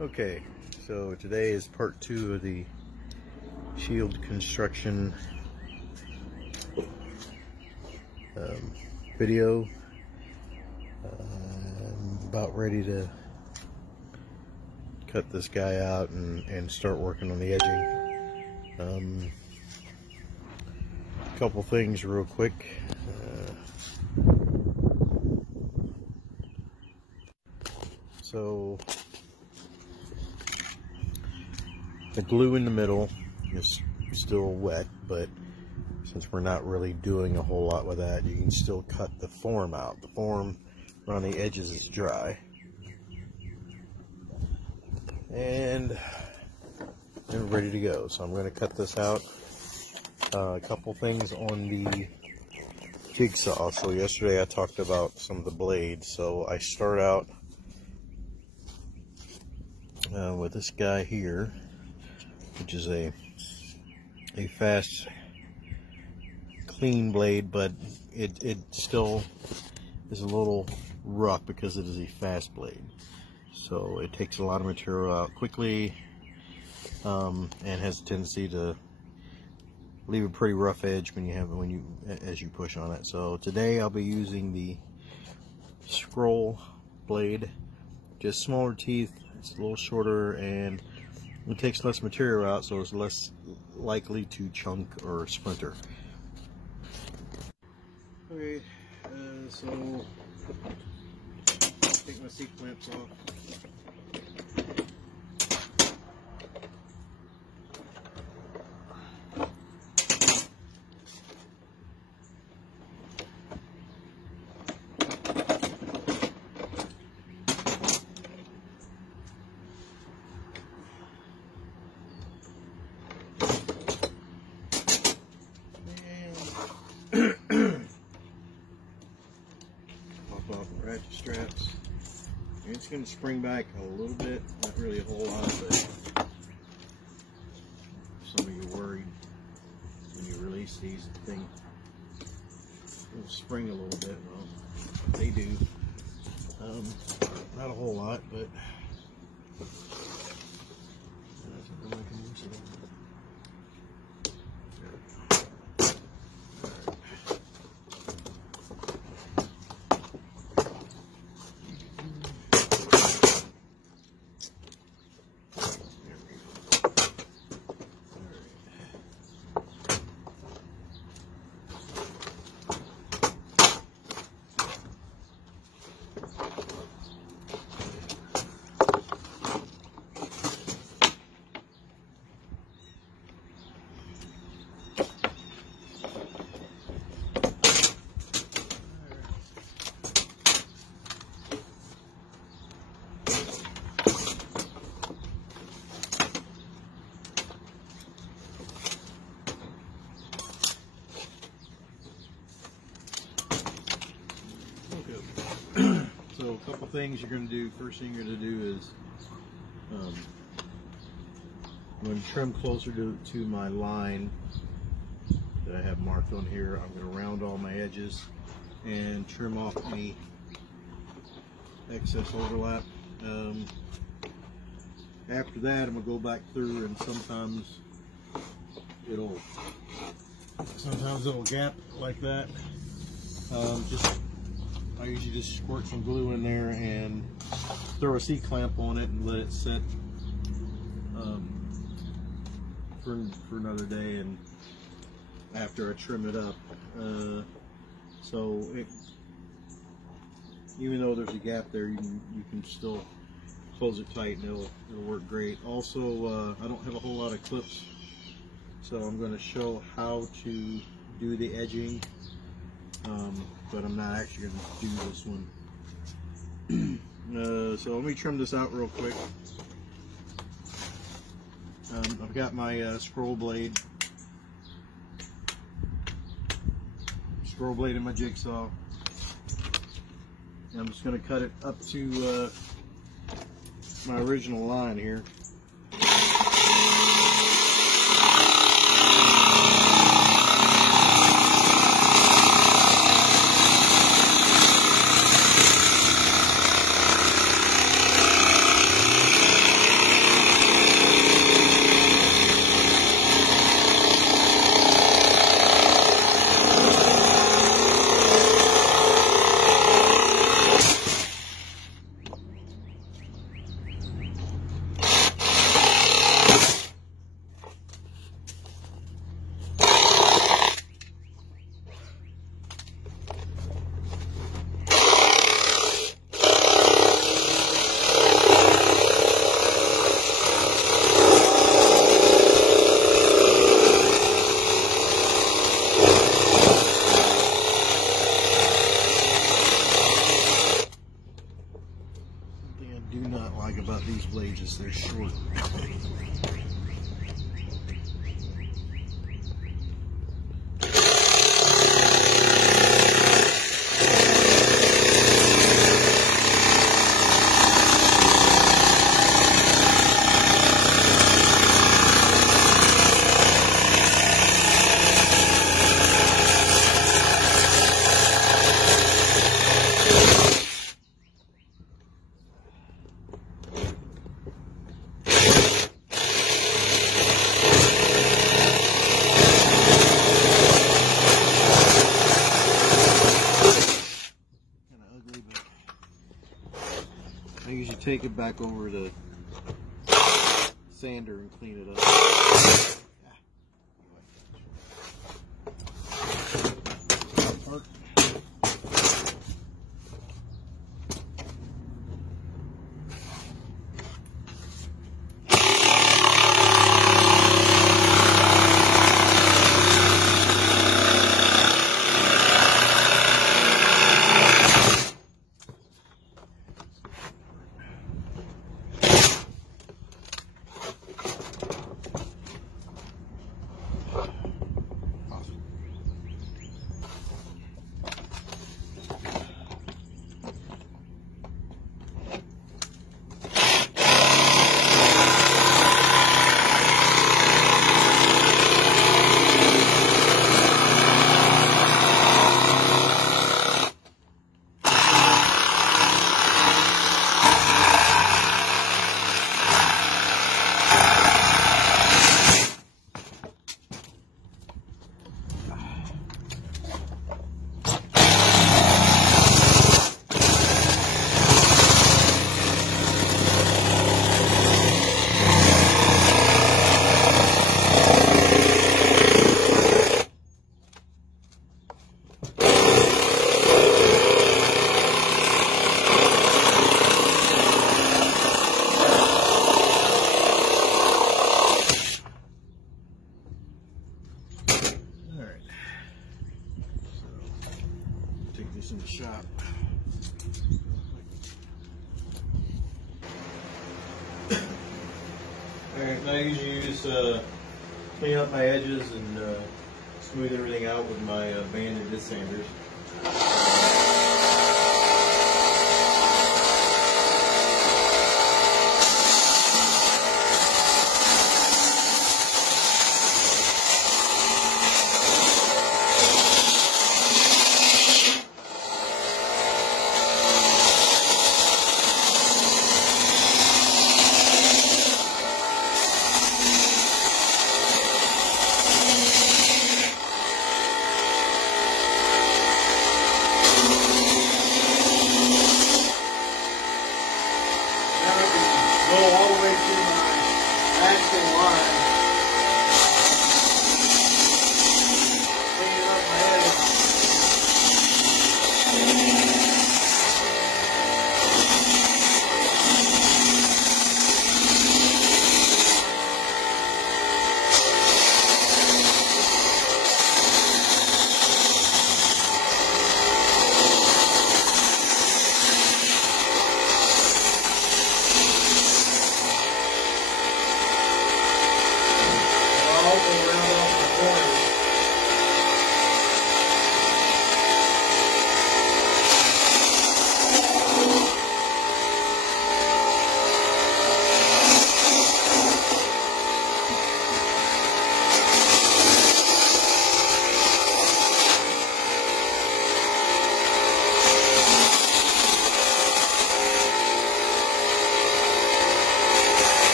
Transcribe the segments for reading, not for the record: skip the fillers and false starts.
Okay, so today is part 2 of the shield construction video. I'm about ready to cut this guy out and start working on the edging. A couple things real quick. So the glue in the middle is still wet, but since we're not really doing a whole lot with that, you can still cut the form out. The form around the edges is dry. And we're ready to go. So I'm going to cut this out. A couple things on the jigsaw. So yesterday I talked about some of the blades. So I start out with this guy here, which is a fast, clean blade, but it still is a little rough because it is a fast blade. So it takes a lot of material out quickly, and has a tendency to leave a pretty rough edge as you push on it. So today I'll be using the scroll blade, just smaller teeth. It's a little shorter and it takes less material out, so it's less likely to chunk or splinter. Okay, so take my seat clamps off. Pop off the ratchet straps. And it's going to spring back a little bit, not really a whole lot, but some of you worried when you release these, the thing will spring a little bit. Well, they do. Not a whole lot, but something I can use it. So a couple things you're going to do. First thing you're going to do is I'm going to trim closer to my line that I have marked on here. I'm going to round all my edges and trim off any excess overlap. After that, I'm going to go back through, and sometimes it'll gap like that. I usually just squirt some glue in there and throw a C-clamp on it and let it set for another day, and after I trim it up. So even though there's a gap there, you can still close it tight and it'll work great. Also, I don't have a whole lot of clips, so I'm going to show how to do the edging. But I'm not actually going to do this one. So let me trim this out real quick. I've got my scroll blade in my jigsaw. And I'm just going to cut it up to my original line here. these blades is they're short. I usually take it back over to sander and clean it up. In the shop. Alright, I usually just clean up my edges and smooth everything out with my banded disc sanders.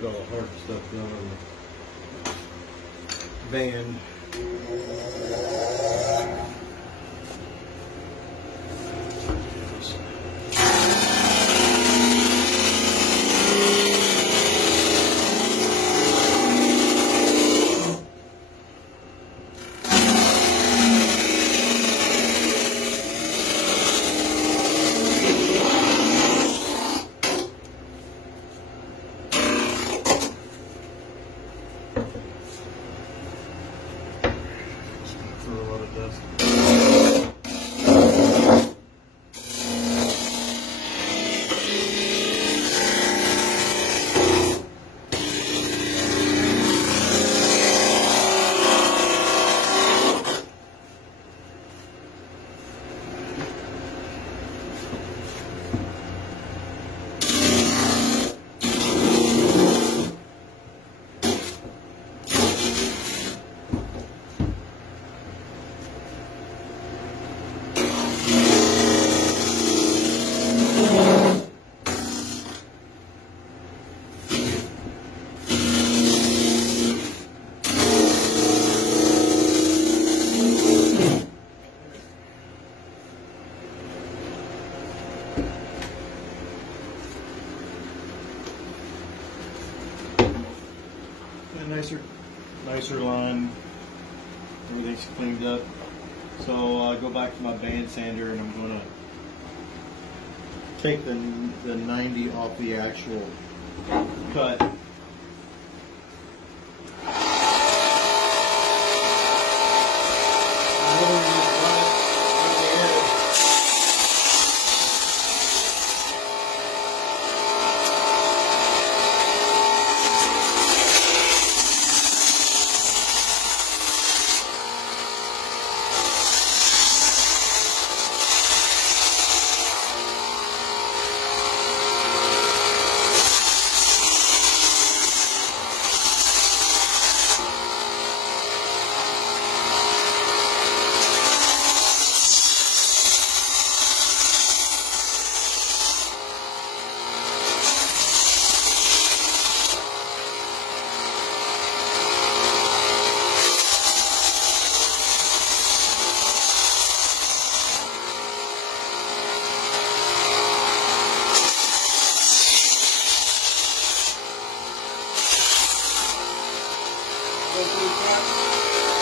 Get all the hard stuff done on the band. A lot of dust. Nicer line. Everything's cleaned up. So I'll go back to my band sander and I'm going to take the 90 off the actual cut.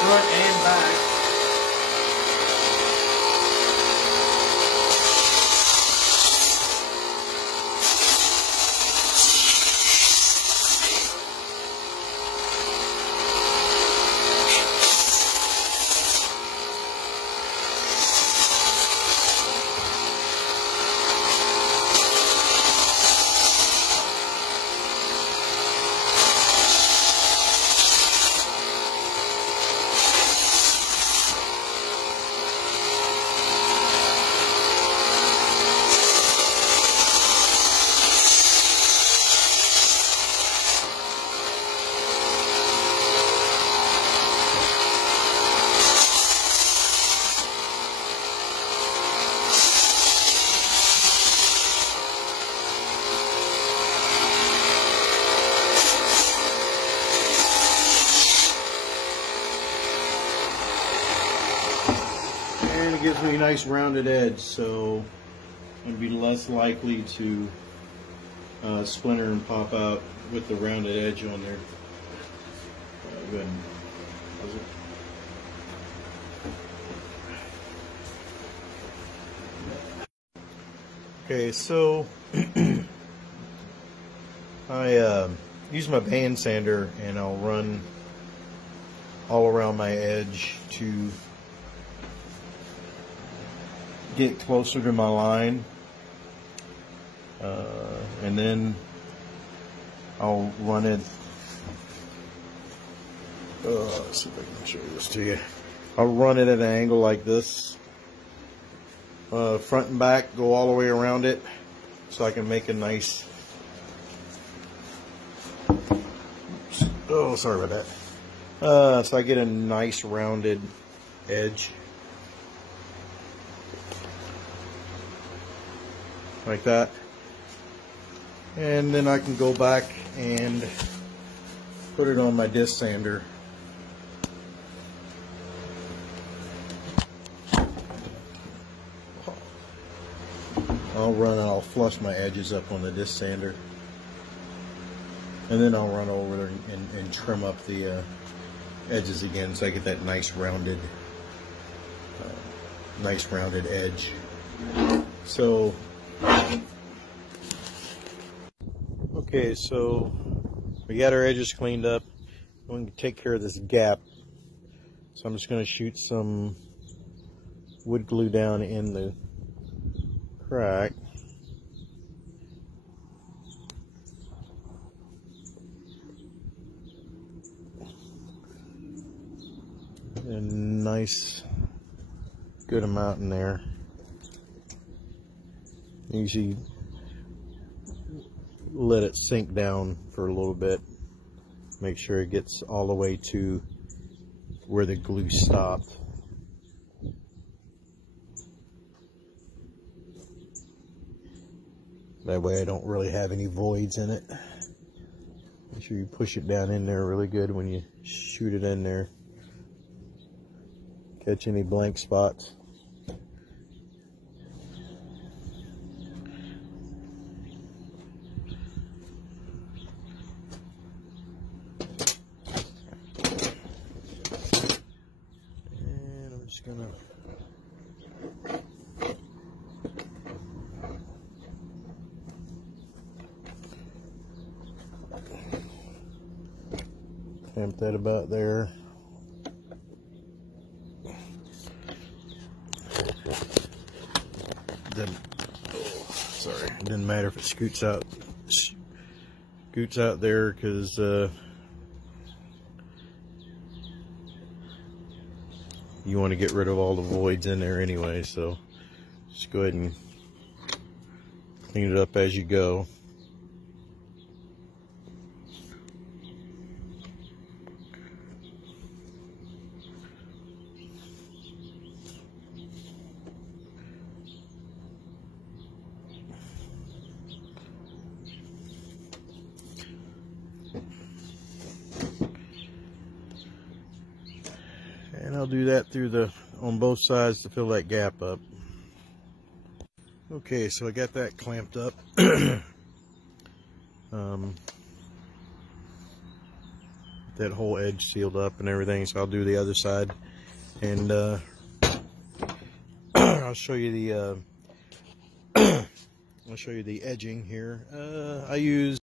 Front and back. And it gives me a nice rounded edge, so it'd be less likely to splinter and pop out with the rounded edge on there. Go ahead and pause it. Okay, so I use my band sander and I'll run all around my edge to get closer to my line, and then I'll run it. Let's see if I can show this to you. I'll run it at an angle like this, front and back, go all the way around it, so I can make a nice. Oh, sorry about that. So I get a nice rounded edge. Like that. And then I can go back and put it on my disc sander. I'll flush my edges up on the disc sander. And then I'll run over there and trim up the edges again so I get that nice rounded edge. So, okay, so we got our edges cleaned up. I'm going to take care of this gap. So I'm just going to shoot some wood glue down in the crack. A nice good amount in there. Usually let it sink down for a little bit. Make sure it gets all the way to where the glue stopped. That way I don't really have any voids in it. Make sure you push it down in there really good when you shoot it in there. Catch any blank spots. And I'm just gonna clamp that about there. Sorry, it doesn't matter if it scoots out there, because you want to get rid of all the voids in there anyway, so just go ahead and clean it up as you go. And I'll do that on both sides to fill that gap up. Okay, so I got that clamped up. That whole edge sealed up and everything, so I'll do the other side, and I'll show you the edging here. I use